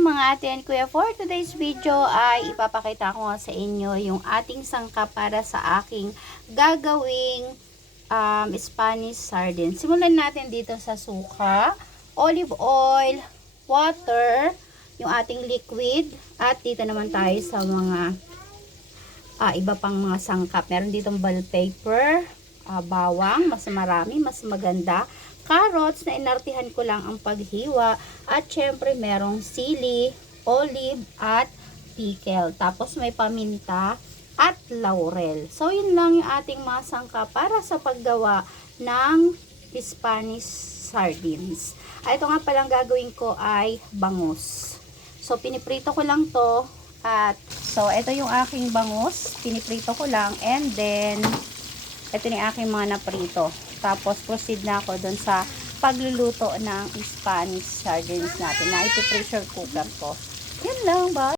mga ate and kuya, for today's video ay ipapakita ko nga sa inyo yung ating sangkap para sa aking gagawing Spanish sardines. Simulan natin dito sa suka, olive oil, water, yung ating liquid, at dito naman tayo sa mga iba pang mga sangkap. Meron ditong bell pepper, bawang, mas marami, mas maganda. Carrots na inartihan ko lang ang paghiwa. At syempre merong sili, olive, at pickle. Tapos may paminta at laurel. So yun lang yung ating mga sangkap para sa paggawa ng Spanish sardines. Ito nga palang gagawin ko ay bangus. So piniprito ko lang to. At so ito yung aking bangus. Piniprito ko lang. And then ito ni aking mga naprito. Tapos proceed na ako dun sa pagluluto ng Spanish sardines natin na ito pressure cooker ko. Yan lang ba?